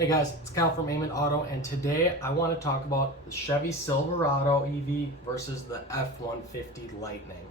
Hey guys, it's Kyle from Amon Auto, and today I want to talk about the Chevy Silverado EV versus the F150 Lightning.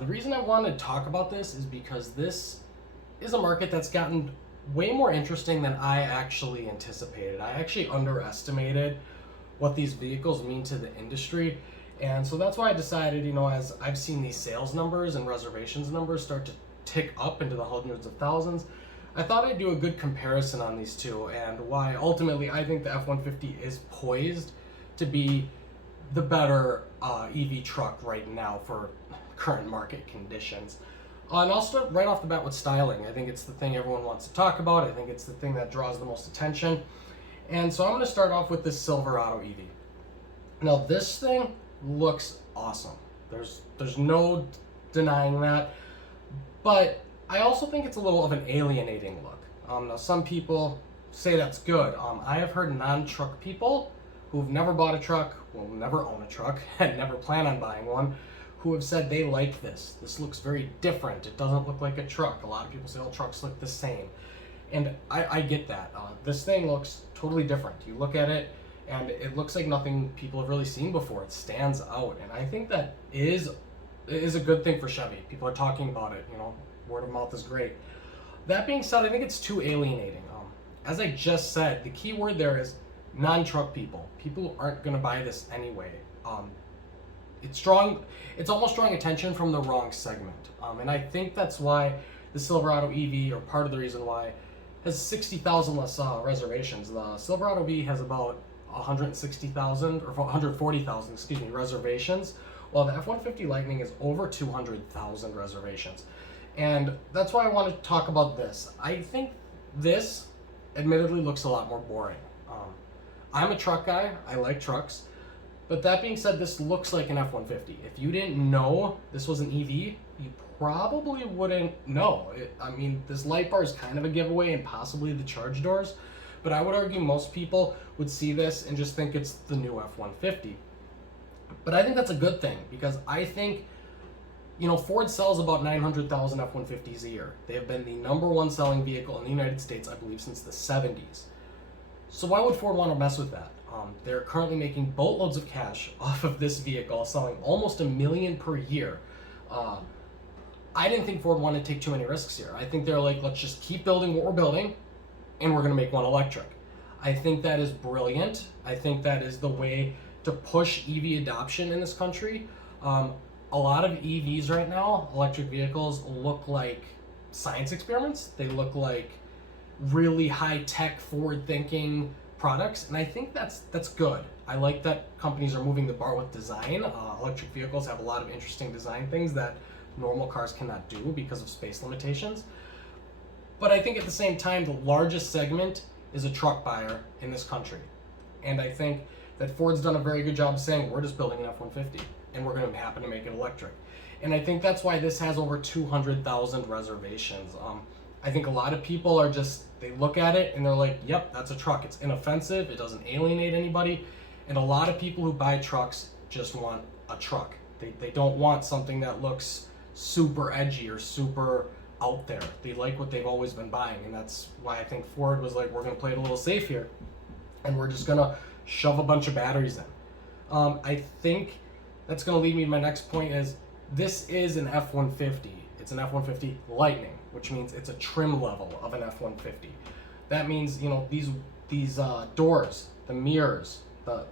The reason I want to talk about this is because this is a market that's gotten way more interesting than I actually anticipated. I actually underestimated what these vehicles mean to the industry, and so that's why I decided, as I've seen these sales numbers and reservations numbers start to tick up into the hundreds of thousands, I thought I'd do a good comparison on these two and why ultimately I think the F-150 is poised to be the better EV truck right now for current market conditions. And I'll start right off the bat with styling. I think it's the thing everyone wants to talk about. I think it's the thing that draws the most attention. And so I'm going to start off with this Silverado EV. Now this thing looks awesome. There's no denying that. But I also think it's a little of an alienating look. Now some people say that's good. I have heard non-truck people who've never bought a truck, will never own a truck, and never plan on buying one, who have said they like this. This looks very different. It doesn't look like a truck. A lot of people say, oh, trucks look the same. And I get that. This thing looks totally different. You look at it, and it looks like nothing people have really seen before. It stands out. And I think that is a good thing for Chevy. People are talking about it, word of mouth is great. That being said, I think it's too alienating. As I just said, the key word there is non-truck people. People who aren't going to buy this anyway. It's almost drawing attention from the wrong segment. And I think that's why the Silverado EV, or part of the reason why, has 60,000 less reservations. The Silverado EV has about 160,000 or 140,000, reservations, while the F-150 Lightning is over 200,000 reservations. And that's why I want to talk about this. I think this admittedly looks a lot more boring. I'm a truck guy, I like trucks, but that being said, this looks like an F-150. If you didn't know this was an EV, you probably wouldn't know. This light bar is kind of a giveaway, and possibly the charge doors, but I would argue most people would see this and just think it's the new F-150. But I think that's a good thing, because I think Ford sells about 900,000 F-150s a year. They have been the number one selling vehicle in the United States, I believe, since the 70s. So why would Ford want to mess with that? They're currently making boatloads of cash off of this vehicle, selling almost 1 million per year. I didn't think Ford wanted to take too many risks here. I think they're like, let's just keep building what we're building, and we're going to make one electric. I think that is brilliant. I think that is the way to push EV adoption in this country. A lot of EVs right now, electric vehicles, look like science experiments. They look like really high-tech, forward-thinking products, and I think that's good. I like that companies are moving the bar with design. Electric vehicles have a lot of interesting design things that normal cars cannot do because of space limitations. But I think at the same time, the largest segment is a truck buyer in this country. And I think that Ford's done a very good job saying, we're just building an F-150. And we're going to happen to make it electric. And I think that's why this has over 200,000 reservations. I think a lot of people are they look at it and they're like, yep, that's a truck. It's inoffensive. It doesn't alienate anybody. And a lot of people who buy trucks just want a truck. They don't want something that looks super edgy or super out there. They like what they've always been buying. And that's why I think Ford was like, we're going to play it a little safe here. And we're just going to shove a bunch of batteries in. I think that's going to lead me to my next point is this is an F-150. It's an F-150 Lightning, which means it's a trim level of an F-150. That means, these doors, the mirrors, the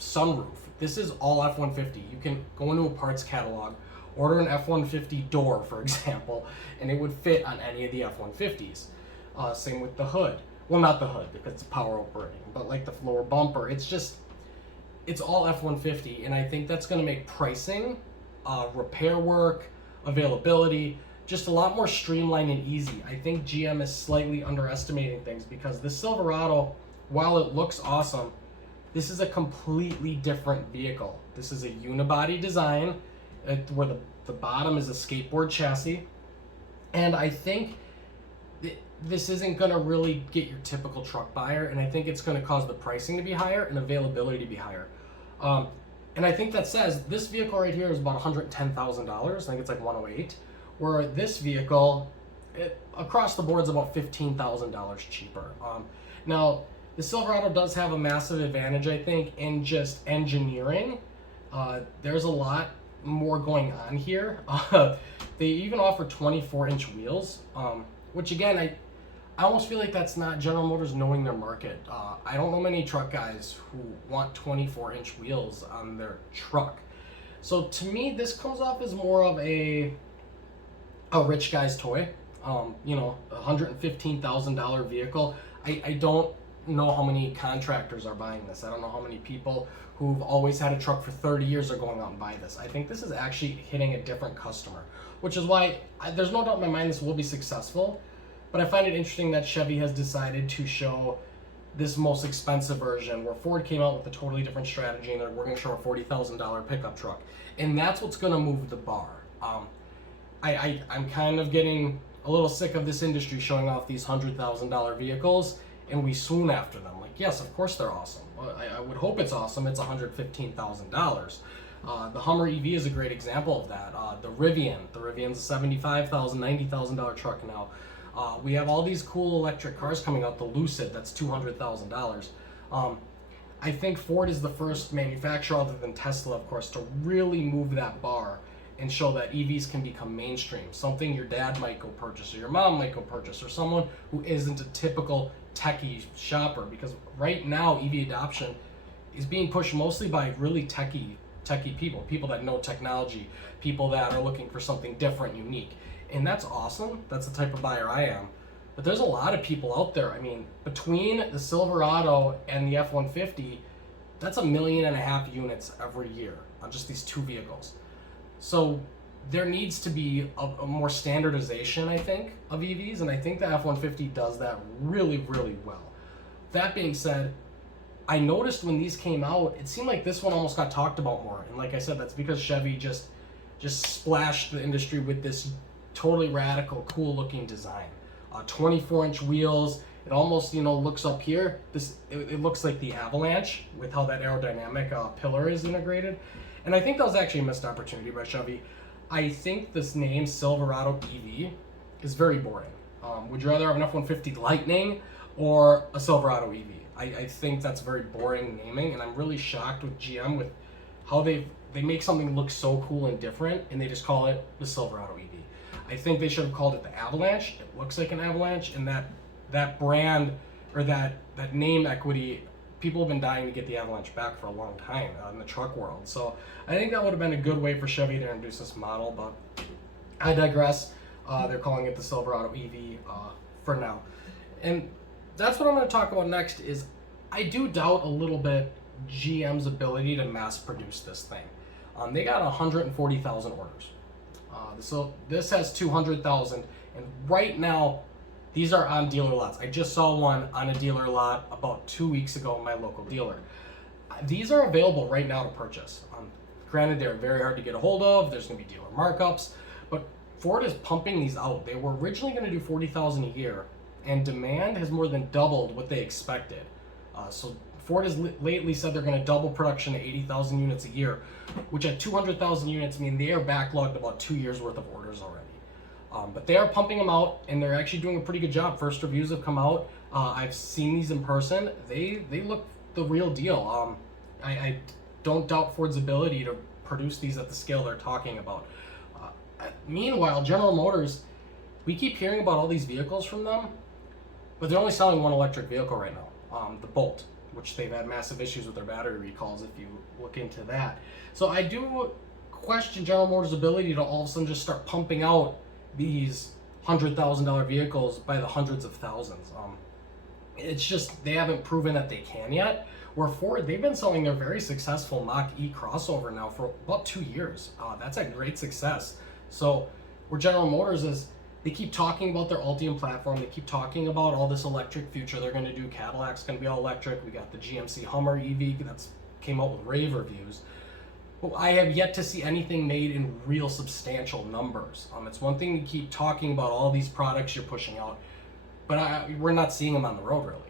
sunroof, this is all F-150. You can go into a parts catalog, order an F-150 door, for example, and it would fit on any of the F-150s. Same with the hood. Well, not the hood because it's power operating, but like the lower bumper. It's all F-150, and I think that's going to make pricing, repair work, availability, just a lot more streamlined and easy. I think GM is slightly underestimating things because the Silverado, while it looks awesome, this is a completely different vehicle. This is a unibody design where the bottom is a skateboard chassis, and I think this isn't going to really get your typical truck buyer, and I think it's going to cause the pricing to be higher and availability to be higher. And I think that says this vehicle right here is about $110,000. I think it's like 108. Where this vehicle across the board is about $15,000 cheaper. Now, the Silverado does have a massive advantage, I think, in just engineering. There's a lot more going on here. They even offer 24-inch wheels, which again, I almost feel like that's not General Motors knowing their market. I don't know many truck guys who want 24-inch wheels on their truck. So to me, this comes off as more of a rich guy's toy. You know, $115,000 vehicle. I don't know how many contractors are buying this. I don't know how many people who've always had a truck for 30 years are going out and buy this. I think this is actually hitting a different customer, which is why there's no doubt in my mind this will be successful. But I find it interesting that Chevy has decided to show this most expensive version, where Ford came out with a totally different strategy, and we're going to show a $40,000 pickup truck, and that's what's going to move the bar. I'm kind of getting a little sick of this industry showing off these $100,000 vehicles, and we swoon after them. Like, yes, of course they're awesome. I would hope it's awesome. It's $115,000. The Hummer EV is a great example of that. The Rivian's a $75,000, $90,000 truck now. We have all these cool electric cars coming out. The Lucid, that's $200,000. I think Ford is the first manufacturer, other than Tesla, of course, to really move that bar and show that EVs can become mainstream. Something your dad might go purchase, or your mom might go purchase, or someone who isn't a typical techie shopper. Because right now, EV adoption is being pushed mostly by really techie people that know technology, people that are looking for something different, unique. And that's awesome. That's the type of buyer I am. But there's a lot of people out there. I mean, between the Silverado and the F-150, that's 1.5 million units every year on just these two vehicles. So there needs to be a more standardization, I think, of EVs, and I think the F-150 does that really, really well. That being said, I noticed when these came out, it seemed like this one almost got talked about more. And like I said, that's because Chevy just splashed the industry with this totally radical, cool-looking design. 24-inch wheels. It almost, looks up here. It looks like the Avalanche with how that aerodynamic pillar is integrated. And I think that was actually a missed opportunity by Chevy. I think this name, Silverado EV, is very boring. Would you rather have an F-150 Lightning or a Silverado EV? I think that's very boring naming, and I'm really shocked with GM with how they make something look so cool and different, and they just call it the Silverado EV. I think they should have called it the Avalanche. It looks like an Avalanche, and that brand or that name equity, people have been dying to get the Avalanche back for a long time in the truck world. So I think that would have been a good way for Chevy to introduce this model, but I digress. They're calling it the Silverado EV for now. And that's what I'm going to talk about next. Is I do doubt a little bit GM's ability to mass produce this thing. They got 140,000 orders. So this has 200,000, and right now these are on dealer lots. I just saw one on a dealer lot about 2 weeks ago in my local dealer. These are available right now to purchase. Granted, they're very hard to get a hold of. There's going to be dealer markups, but Ford is pumping these out. They were originally going to do 40,000 a year, and demand has more than doubled what they expected. So Ford has lately said they're going to double production to 80,000 units a year, which at 200,000 units mean they are backlogged about 2 years worth of orders already. But they are pumping them out, and they're actually doing a pretty good job. First reviews have come out. I've seen these in person. They look the real deal. I don't doubt Ford's ability to produce these at the scale they're talking about. Meanwhile, General Motors, we keep hearing about all these vehicles from them, but they're only selling one electric vehicle right now, the Bolt, which they've had massive issues with their battery recalls if you look into that. So I do question General Motors' ability to all of a sudden just start pumping out these $100,000 vehicles by the hundreds of thousands. It's just they haven't proven that they can yet. Where Ford, they've been selling their very successful Mach-E crossover now for about 2 years. That's a great success. So where General Motors is, they keep talking about their Ultium platform. They keep talking about all this electric future they're going to do. Cadillac's going to be all electric. We got the GMC Hummer EV that's came out with rave reviews. But I have yet to see anything made in real substantial numbers. It's one thing to keep talking about all these products you're pushing out, but we're not seeing them on the road really.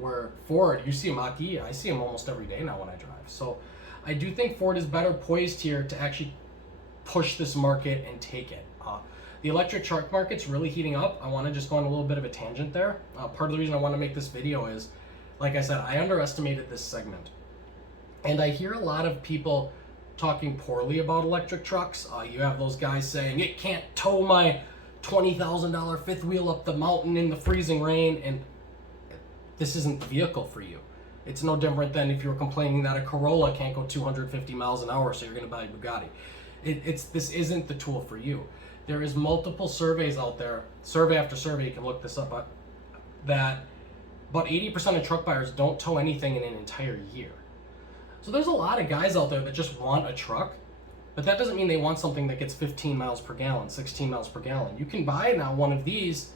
Where Ford, you see a Mach-E, I see them almost every day now when I drive. So I do think Ford is better poised here to actually push this market and take it. The electric truck market's really heating up. I want to just go on a little bit of a tangent there. Part of the reason I want to make this video is, like I said, I underestimated this segment. And I hear a lot of people talking poorly about electric trucks. You have those guys saying, it can't tow my $20,000 fifth wheel up the mountain in the freezing rain, and this isn't the vehicle for you. It's no different than if you're complaining that a Corolla can't go 250 miles an hour, so you're going to buy a Bugatti. This isn't the tool for you. There is multiple surveys out there, survey after survey, you can look this up, that about 80% of truck buyers don't tow anything in an entire year. So there's a lot of guys out there that just want a truck, but that doesn't mean they want something that gets 15 miles per gallon, 16 miles per gallon. You can buy now one of these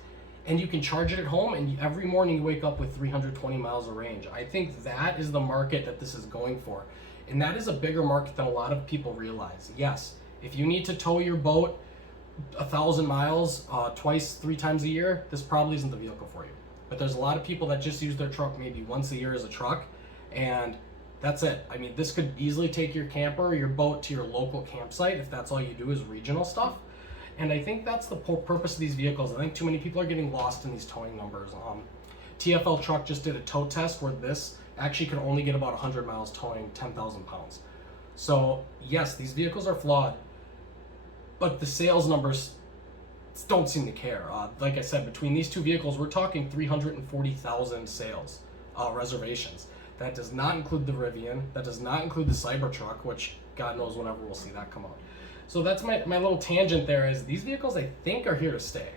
and you can charge it at home, and every morning you wake up with 320 miles of range. I think that is the market that this is going for. And that is a bigger market than a lot of people realize. Yes, if you need to tow your boat 1,000 miles twice, 3 times a year, this probably isn't the vehicle for you. But there's a lot of people that just use their truck maybe once a year as a truck, and that's it. I mean, this could easily take your camper or your boat to your local campsite if that's all you do is regional stuff. And I think that's the purpose of these vehicles. I think too many people are getting lost in these towing numbers. TFL Truck just did a tow test where this actually could only get about 100 miles towing 10,000 pounds. So yes, these vehicles are flawed, but the sales numbers don't seem to care. Like I said, between these two vehicles, we're talking 340,000 sales, reservations. That does not include the Rivian. That does not include the Cybertruck, which God knows whenever we'll see that come out. So that's my little tangent there, is these vehicles I think are here to stay.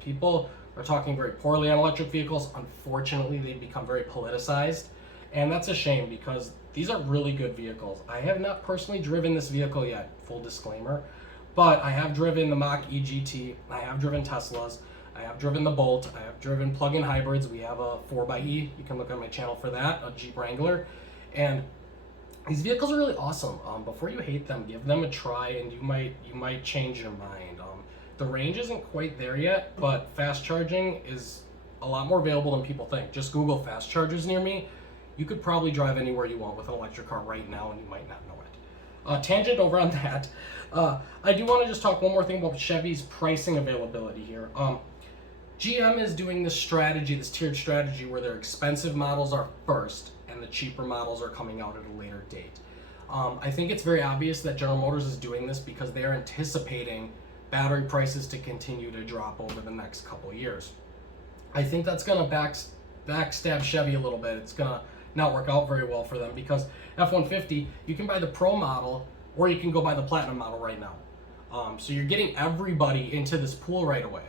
People are talking very poorly on electric vehicles. Unfortunately, they've become very politicized, and that's a shame because these are really good vehicles. I have not personally driven this vehicle yet, full disclaimer, but I have driven the Mach-E GT, I have driven Teslas, I have driven the Bolt, I have driven plug-in hybrids. We have a 4xe, you can look on my channel for that, a Jeep Wrangler, and these vehicles are really awesome. Before you hate them, give them a try, and you might change your mind. The range isn't quite there yet, but fast charging is a lot more available than people think. Just Google fast chargers near me. You could probably drive anywhere you want with an electric car right now, and you might not know it. Tangent over on that. I do want to just talk one more thing about Chevy's pricing availability here. GM is doing this strategy, this tiered strategy, where their expensive models are first and the cheaper models are coming out at a later date. I think it's very obvious that General Motors is doing this because they are anticipating battery prices to continue to drop over the next couple years. I think that's going to backstab Chevy a little bit. It's going to not work out very well for them because F-150, you can buy the Pro model or you can go buy the Platinum model right now. So you're getting everybody into this pool right away.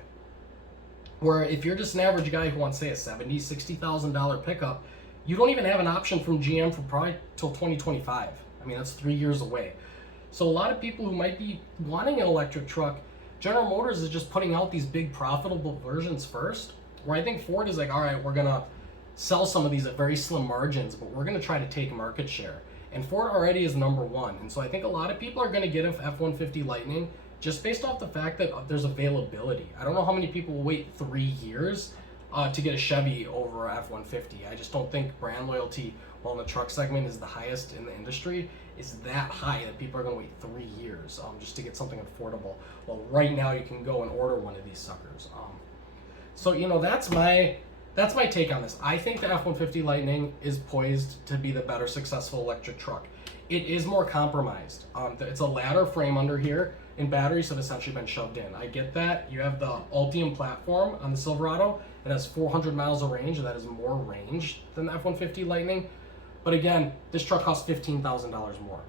Where if you're just an average guy who wants, say, a $70,000, $60,000 pickup, you don't even have an option from GM for probably till 2025. I mean, that's 3 years away. So a lot of people who might be wanting an electric truck, General Motors is just putting out these big profitable versions first, where I think Ford is like, all right, we're gonna sell some of these at very slim margins, but we're gonna try to take market share. And Ford already is number one. And so I think a lot of people are gonna get an F-150 Lightning just based off the fact that there's availability. I don't know how many people will wait 3 years to get a Chevy over a F-150. I just don't think brand loyalty, while in the truck segment is the highest in the industry, is that high that people are going to wait 3 years just to get something affordable. Well, right now you can go and order one of these suckers. So that's my take on this. I think the F-150 Lightning is poised to be the better successful electric truck. It is more compromised. It's a ladder frame under here, and batteries have essentially been shoved in. I get that. You have the Ultium platform on the Silverado. It has 400 miles of range, and that is more range than the F-150 Lightning. But again, this truck costs $15,000 more.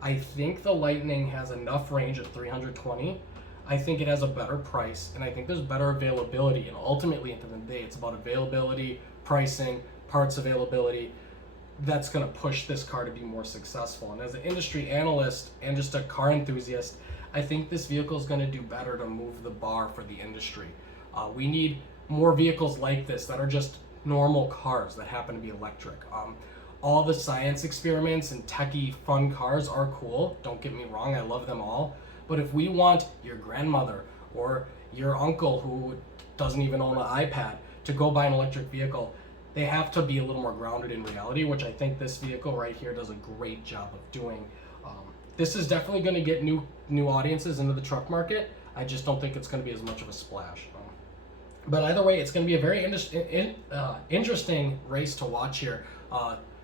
I think the Lightning has enough range at 320. I think it has a better price, and I think there's better availability. And ultimately, at the end of the day, it's about availability, pricing, parts availability. That's going to push this car to be more successful. And as an industry analyst and just a car enthusiast, I think this vehicle is going to do better to move the bar for the industry. We need more vehicles like this that are just normal cars that happen to be electric. All the science experiments and techie fun cars are cool. Don't get me wrong, I love them all. But if we want your grandmother or your uncle who doesn't even own an iPad to go buy an electric vehicle, they have to be a little more grounded in reality, which I think this vehicle right here does a great job of doing. This is definitely going to get new audiences into the truck market. I just don't think it's going to be as much of a splash. But either way, it's going to be a very interesting race to watch here.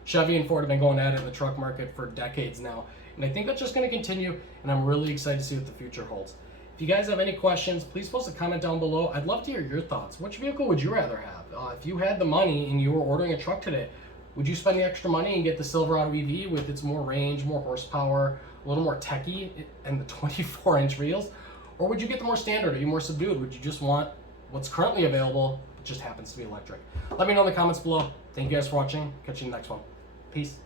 Chevy and Ford have been going at it in the truck market for decades now, and I think that's just going to continue, and I'm really excited to see what the future holds. If you guys have any questions, please post a comment down below. I'd love to hear your thoughts. Which vehicle would you rather have? If you had the money and you were ordering a truck today, would you spend the extra money and get the Silverado EV with its more range, more horsepower, a little more techy, and the 24-inch wheels? Or would you get the more standard? Are you more subdued? Would you just want what's currently available, it just happens to be electric? Let me know in the comments below. Thank you guys for watching. Catch you in the next one. Peace.